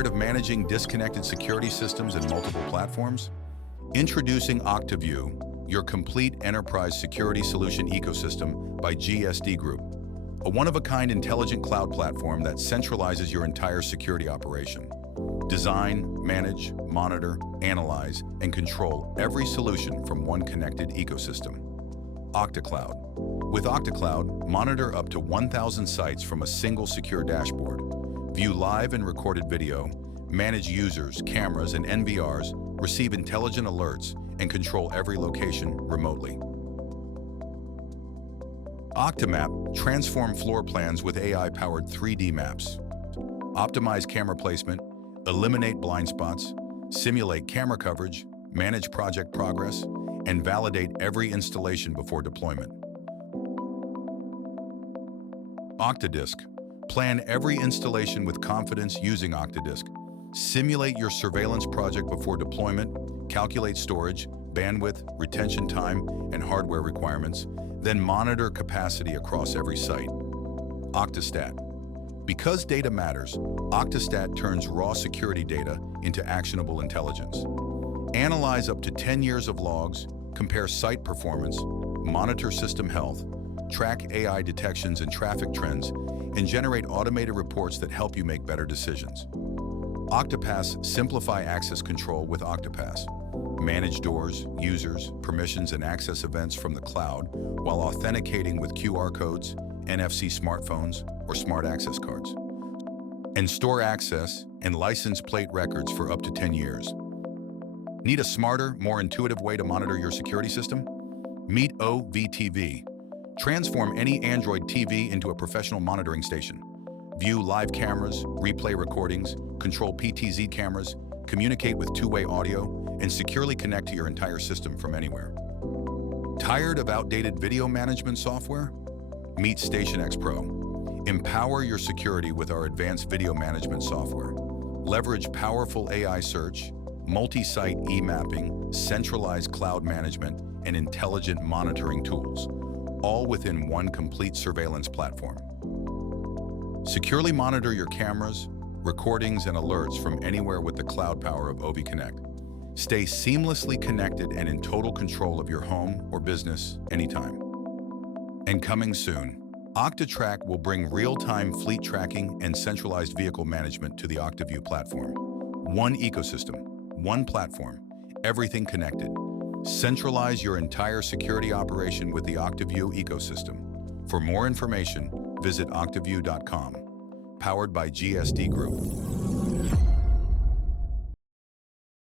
Tired of managing disconnected security systems and multiple platforms? Introducing Octavue, your complete enterprise security solution ecosystem by GSD Group, a one-of-a-kind intelligent cloud platform that centralizes your entire security operation. Design, manage, monitor, analyze, and control every solution from one connected ecosystem. OctaCloud. With OctaCloud, monitor up to 1,000 sites from a single secure dashboard. View live and recorded video, manage users, cameras, and NVRs, receive intelligent alerts, and control every location remotely. OctaMap. Transform floor plans with AI-powered 3D maps. Optimize camera placement, eliminate blind spots, simulate camera coverage, manage project progress, and validate every installation before deployment. OctaDisk. Plan every installation with confidence using OctaDisk. Simulate your surveillance project before deployment, calculate storage, bandwidth, retention time, and hardware requirements, then monitor capacity across every site. OctaStat. Because data matters, OctaStat turns raw security data into actionable intelligence. Analyze up to 10 years of logs, compare site performance, monitor system health, track AI detections and traffic trends, and generate automated reports that help you make better decisions. OctaPass. Simplify access control with OctaPass. Manage doors, users, permissions, and access events from the cloud while authenticating with QR codes, NFC smartphones, or smart access cards. And store access and license plate records for up to 10 years. Need a smarter, more intuitive way to monitor your security system? Meet OctaVu. Transform any Android TV into a professional monitoring station. View live cameras, replay recordings, control PTZ cameras, communicate with two-way audio, and securely connect to your entire system from anywhere. Tired of outdated video management software? Meet StationX Pro. Empower your security with our advanced video management software. Leverage powerful AI search, multi-site e-mapping, centralized cloud management, and intelligent monitoring tools, all within one complete surveillance platform. Securely monitor your cameras, recordings, and alerts from anywhere with the cloud power of OctaConnect. Stay seamlessly connected and in total control of your home or business anytime. And coming soon, OctaTrack will bring real-time fleet tracking and centralized vehicle management to the Octavue platform. One ecosystem, one platform, everything connected. Centralize your entire security operation with the Octavue ecosystem. For more information, visit octavue.com. Powered by GSD Group.